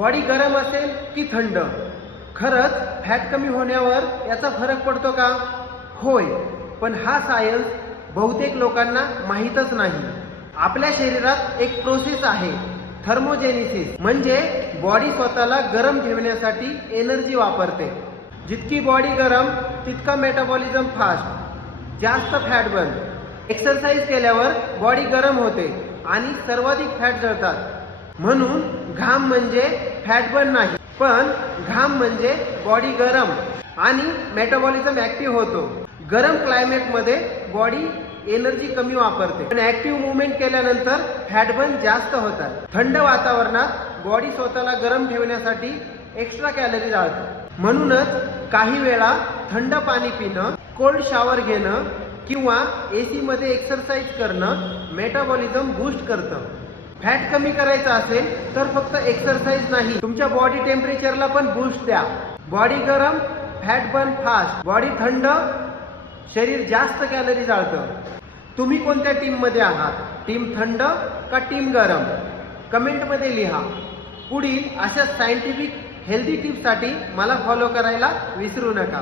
Body गरम असेल की थंड, खरंच फॅट कमी होण्यावर याचा फरक पडतो का? होय, पण हा सायन्स बहुतेक लोकांना माहीतच नाही. आपल्या शरीरात एक प्रोसेस आहे, थर्मोजेनेसिस, म्हणजे बॉडी स्वतःला गरम ठेवण्यासाठी एनर्जी वापरते. जितकी बॉडी गरम तितका मेटाबॉलिझम फास्ट, जास्त फॅट बर्न. एक्सरसाइज केल्यावर बॉडी गरम होते आणि सर्वाधिक फॅट जळतात. म्हणून घाम म्हणजे फॅट बर्न नाही, पण घाम म्हणजे बॉडी गरम आणि मेटाबॉलिझम ऍक्टिव्ह होतो. गरम क्लायमेटमध्ये बॉडी एनर्जी कमी वापरते, पण ऍक्टिव्ह मुवमेंट केल्यानंतर फॅट बर्न जास्त होतात. थंड वातावरणात बॉडी स्वतःला गरम ठेवण्यासाठी एक्स्ट्रा कॅलरी जाळते. म्हणूनच काही वेळा थंड पाणी पिणं, कोल्ड शॉवर घेणं किंवा एसी मध्ये एक्सरसाइज करणं मेटाबॉलिझम बूस्ट करतं. फॅट कमी करायचं असेल तर फक्त एक्सरसाइज नाही, तुमच्या बॉडी टेम्परेचरला पण बूस्ट द्या. बॉडी गरम, फॅट बर्न फास्ट. बॉडी थंड, शरीर जास्त कॅलरी जाळतं. तुम्ही कोणत्या टीम मध्ये आहात? टीम थंड का टीम गरम? कमेंट मध्ये लिहा. पुढील अशा सायंटिफिक हेल्दी टिप्ससाठी मला फॉलो करायला विसरू नका.